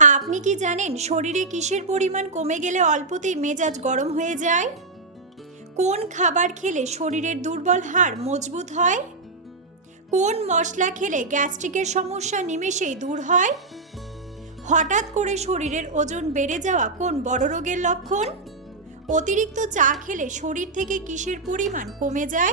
আপনি কি জানেন শরীরে কিসের পরিমাণ কমে গেলে অল্পতেই মেজাজ গরম হয়ে যায়? কোন খাবার খেলে শরীরের দুর্বল হাড় মজবুত হয়? কোন মশলা খেলে গ্যাস্ট্রিকের সমস্যা নিমেষেই দূর হয়? হঠাৎ করে শরীরের ওজন বেড়ে যাওয়া কোন বড় রোগের লক্ষণ? অতিরিক্ত চা খেলে শরীর থেকে কিসের পরিমাণ কমে যায়?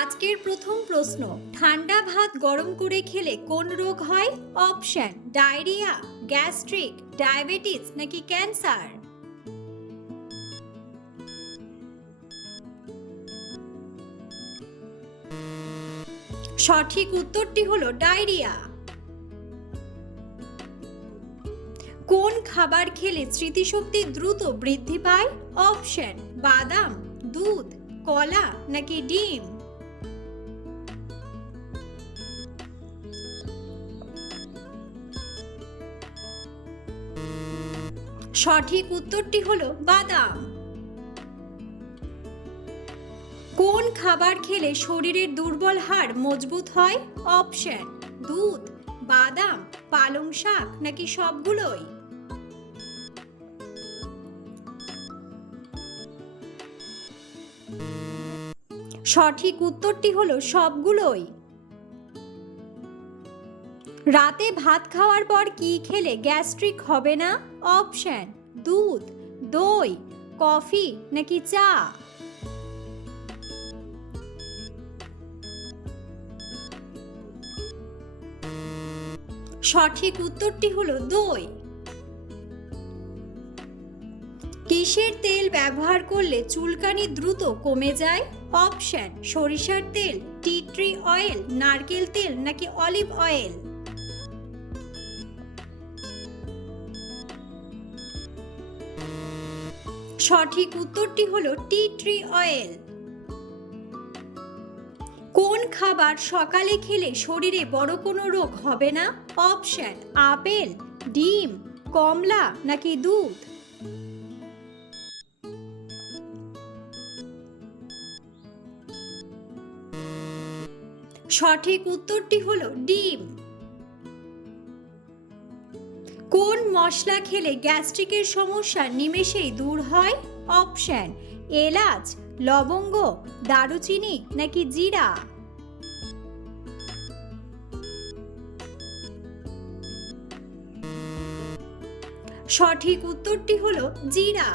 আজকের প্রথম প্রশ্ন, ঠান্ডা ভাত গরম করে খেলে কোন রোগ হয়? অপশন, ডায়রিয়া, গ্যাস্ট্রিক, ডায়াবেটিস নাকি ক্যান্সার? সঠিক উত্তরটি হলো ডায়রিয়া। কোন খাবার খেলে স্মৃতিশক্তি দ্রুত বৃদ্ধি পায়? অপশন, বাদাম, দুধ, কলা নাকি ডিম? সঠিক উত্তরটি হলো বাদাম। কোন খাবার খেলে শরীরের দুর্বল হাড় মজবুত হয়? অপশন, দুধ, বাদাম, পালং শাক নাকি সবগুলোই? সঠিক উত্তরটি হলো সবগুলোই। রাতে ভাত খাওয়ার পর কি খেলে গ্যাস্ট্রিক হবে না? অপশন দুধ, দই, কফি নাকি চা? সঠিক উত্তরটি হলো দই। কিসের তেল ব্যবহার করলে চুলকানি দ্রুত কমে যায়? অপশন সরিষার তেল, টি ট্রি অয়েল, নারকেল তেল নাকি অলিভ অয়েল? সঠিক উত্তরটি হলো টি ট্রি অয়েল। কোন খাবার সকালে খেলে শরীরে বড় কোনো রোগ হবে না? অপশন, আপেল, ডিম, কমলা নাকি দুধ? সঠিক উত্তরটি হলো ডিম। কোন মশলা খেলে গ্যাস্ট্রিকের সমস্যা নিমেষেই দূর হয়? অপশন, এলাচ, লবঙ্গ, দারুচিনি নাকি জিরা? সঠিক উত্তরটি হলো জিরা।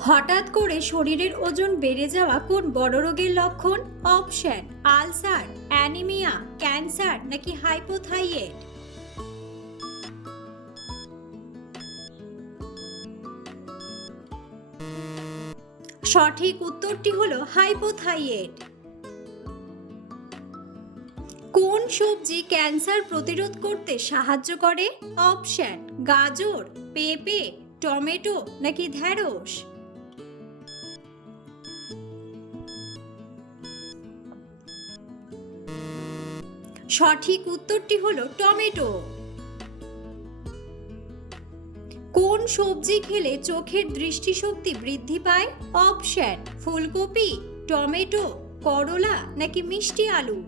হঠাৎ করে শরীরের ওজন বেড়ে যাওয়া কোন বড় রোগের লক্ষণ? অপশন, আলসার, অ্যানিমিয়া, ক্যান্সার নাকি হাইপোথাইয়েড সঠিক উত্তরটি হলো হাইপোথাইয়েড কোন সবজি ক্যান্সার প্রতিরোধ করতে সাহায্য করে? অপশন, গাজর, পেঁপে, টমেটো নাকি ঢ্যাঁড়স? সঠিক উত্তরটি হলো টমেটো। কোন সবজি খেলে চোখের দৃষ্টিশক্তি বৃদ্ধি পায়? অপশন, ফুলকপি, টমেটো, করলা নাকি মিষ্টি আলু?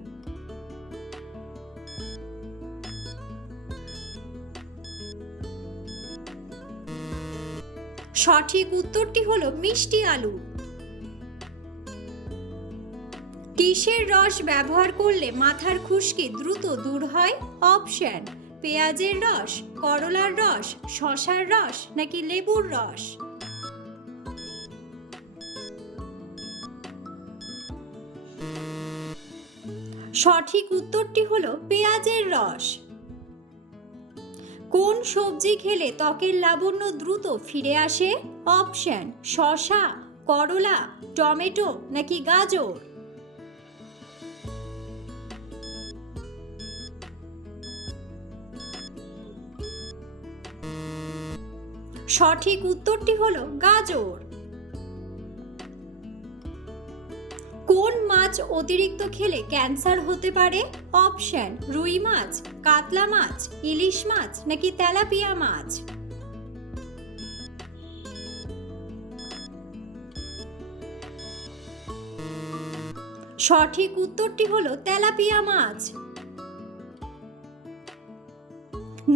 সঠিক উত্তরটি হলো মিষ্টি আলু। কিসের রস ব্যবহার করলে মাথার খুশকি দ্রুত দূর হয়? অপশন পেঁয়াজের রস, করলার রস, শশার রস নাকি লেবুর রস? সঠিক উত্তরটি হলো পেঁয়াজের রস। কোন সবজি খেলে ত্বকের লাবণ্য দ্রুত ফিরে আসে? অপশন, শশা, করলা, টমেটো নাকি গাজর? সঠিক উত্তরটি হলো গাজর। কোন মাছ অতিরিক্ত খেলে ক্যান্সার হতে পারে? অপশন, রুই মাছ, কাতলা মাছ, ইলিশ মাছ নাকি তেলাপিয়া মাছ? সঠিক উত্তরটি হলো তেলাপিয়া মাছ।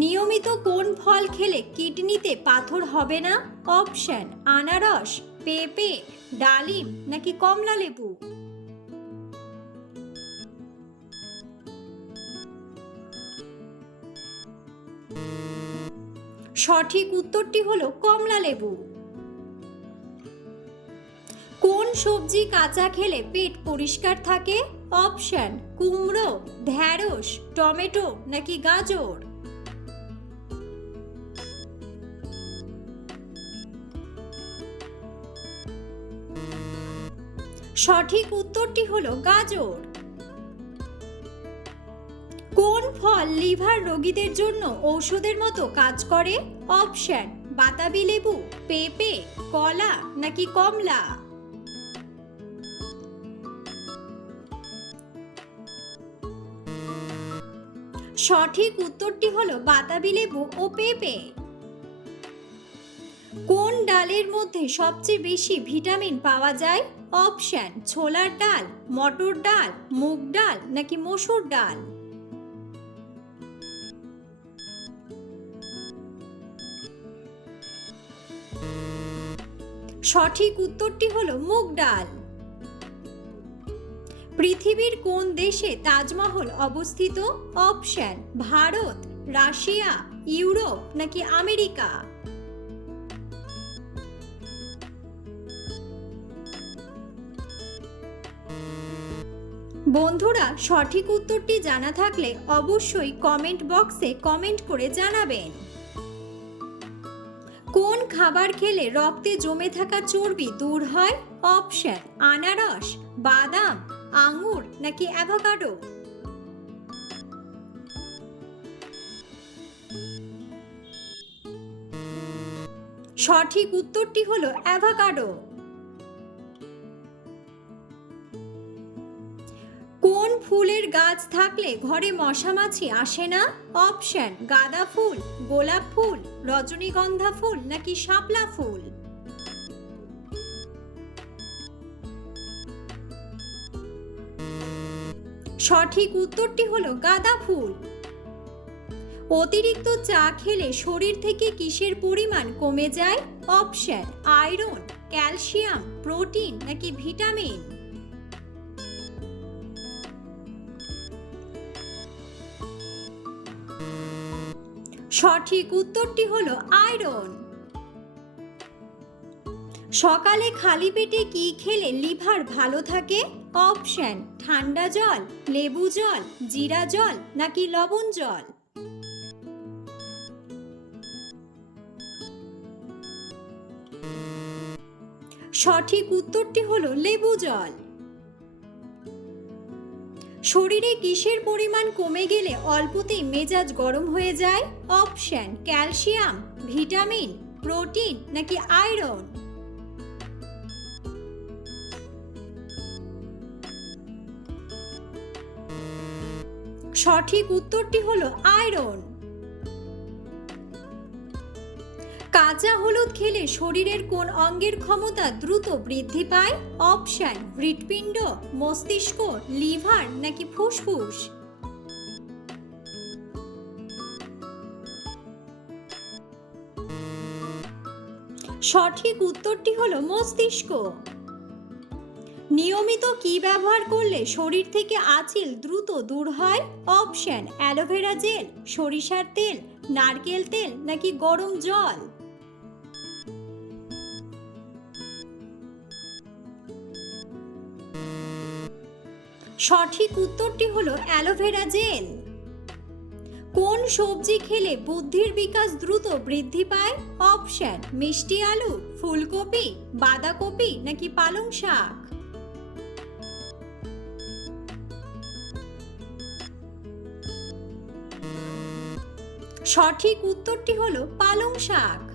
নিয়মিত কোন ফল খেলে কিডনিতে পাথর হবে না? অপশন, আনারস, পেঁপে, ডালিম নাকি কমলা লেবু? সঠিক উত্তরটি হলো কমলা লেবু। কোন সবজি কাঁচা খেলে পেট পরিষ্কার থাকে? অপশন, কুমড়ো, ঢ্যাঁড়স, টমেটো নাকি গাজর? সঠিক উত্তরটি হলো গাজর। কোন ফল লিভার রোগীদের জন্য ঔষধের মতো কাজ করে? অপশন, বাতাবি লেবু, পেঁপে, কলা নাকি কমলা? সঠিক উত্তরটি হলো বাতাবি লেবু ও পেঁপে। কোন ডালের মধ্যে সবচেয়ে বেশি ভিটামিন পাওয়া যায় অপশন ছোলার ডাল, মটর ডাল, মুগ ডাল নাকি মসুর ডাল? সঠিক উত্তরটি হলো মুগ ডাল। পৃথিবীর কোন দেশে তাজমহল অবস্থিত? অপশন ভারত, রাশিয়া, ইউরোপ নাকি আমেরিকা? বন্ধুরা, সঠিক উত্তরটি জানা থাকলে অবশ্যই কমেন্ট বক্সে কমেন্ট করে জানাবেন। কোন খাবার খেলে রক্তে জমে থাকা চর্বি দূর হয়? অপশন আনারস, বাদাম, আঙুর নাকি অ্যাভোকাডো সঠিক উত্তরটি হলো অ্যাভোকাডো গাছ থাকলে ঘরে মশামাছি আসে না? অপশন গাঁদা ফুল, গোলাপ ফুল, রজনীগন্ধা ফুল নাকি শাপলা ফুল? সঠিক উত্তরটি হলো গাঁদা ফুল। অতিরিক্ত চা খেলে শরীর থেকে কিসের পরিমাণ কমে যায়? অপশন আয়রন, ক্যালসিয়াম, প্রোটিন নাকি ভিটামিন? সঠিক উত্তরটি হলো আয়রন। সকালে খালি পেটে কি খেলে লিভার ভালো থাকে? অপশন, ঠান্ডা জল, লেবু জল, জিরা জল নাকি লবণ জল? সঠিক উত্তরটি হলো লেবু জল। শরীরে কিসের পরিমাণ কমে গেলে অল্পতেই মেজাজ গরম হয়ে যায়? অপশন, ক্যালসিয়াম, ভিটামিন, প্রোটিন নাকি আয়রন? সঠিক উত্তরটি হলো আয়রন। কাঁচা হলুদ খেলে শরীরের কোন অঙ্গের ক্ষমতা দ্রুত বৃদ্ধি পায়? অপশন হৃৎপিণ্ড, মস্তিষ্ক, লিভার নাকি ফুসফুস? সঠিক উত্তরটি হলো মস্তিষ্ক। নিয়মিত কি ব্যবহার করলে শরীর থেকে আঁচিল দ্রুত দূর হয়? অপশন অ্যালোভেরা জেল, সরিষার তেল, নারকেল তেল নাকি গরম জল? সঠিক উত্তরটি হলো অ্যালোভেরা জেল কোন সবজি খেলে বুদ্ধির বিকাশ দ্রুত বৃদ্ধি পায়? অপশন, মিষ্টি আলু, ফুলকপি, বাঁধাকপি নাকি পালং শাক? সঠিক উত্তরটি হলো পালং শাক।